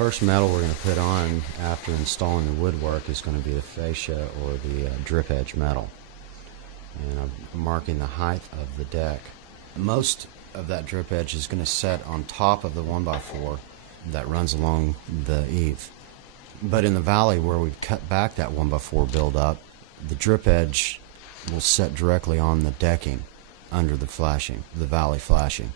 first metal we're going to put on after installing the woodwork is going to be the fascia or the drip edge metal. And I'm marking the height of the deck. Most of that drip edge is going to set on top of the 1x4 that runs along the eave. But in the valley where we cut back that 1x4 buildup, the drip edge will set directly on the decking under the flashing, the valley flashing.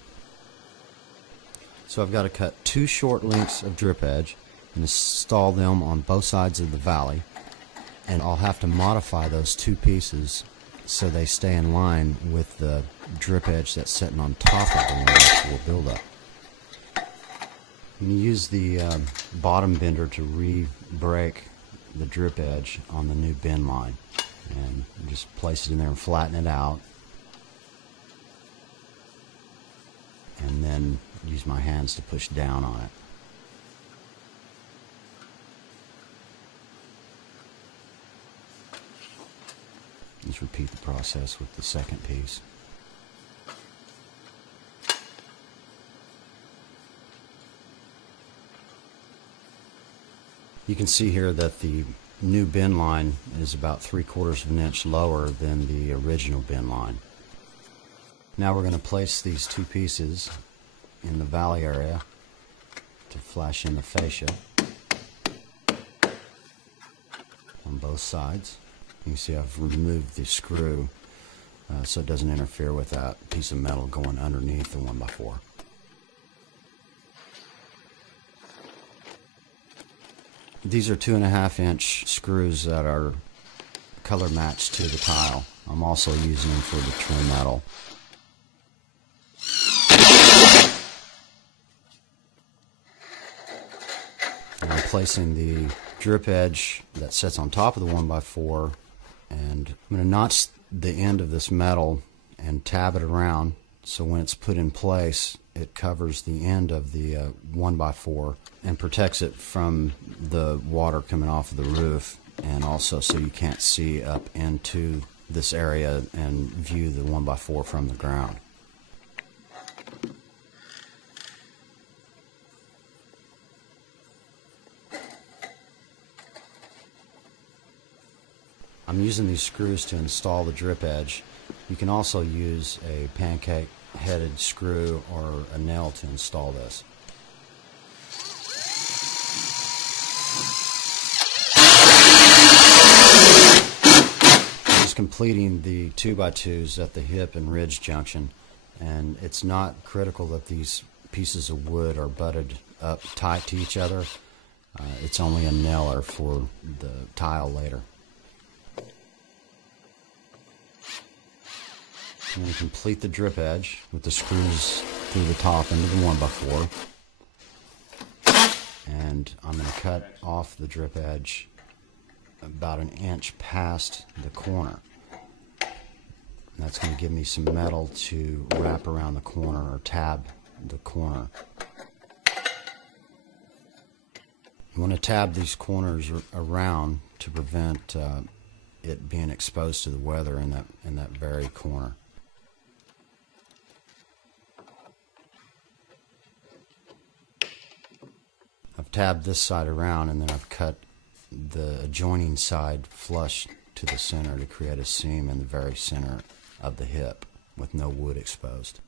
So I've got to cut 2 short lengths of drip edge and install them on both sides of the valley, and I'll have to modify those 2 pieces so they stay in line with the drip edge that's sitting on top of the 1x4 buildup. I'm going to use the bottom bender to re-break the drip edge on the new bend line, and just place it in there and flatten it out, and then use my hands to push down on it. Just repeat the process with the second piece. You can see here that the new bend line is about 3/4 of an inch lower than the original bend line. Now we're going to place these 2 pieces in the valley area to flash in the fascia on both sides. You can see I've removed the screw so it doesn't interfere with that piece of metal going underneath the 1x4. These are 2.5 inch screws that are color matched to the tile. I'm also using them for the trim metal. And I'm placing the drip edge that sits on top of the 1x4, and I'm going to notch the end of this metal and tab it around so when it's put in place it covers the end of the 1x4 and protects it from the water coming off of the roof, and also so you can't see up into this area and view the 1x4 from the ground. I'm using these screws to install the drip edge. You can also use a pancake headed screw or a nail to install this. I'm just completing the 2x2s at the hip and ridge junction, and it's not critical that these pieces of wood are butted up tight to each other. It's only a nailer for the tile later. I'm going to complete the drip edge with the screws through the top into the 1x4, and I'm going to cut off the drip edge about 1 inch past the corner. And that's going to give me some metal to wrap around the corner or tab the corner. You want to tab these corners around to prevent it being exposed to the weather in that very corner. I've tabbed this side around, and then I've cut the adjoining side flush to the center to create a seam in the very center of the hip with no wood exposed.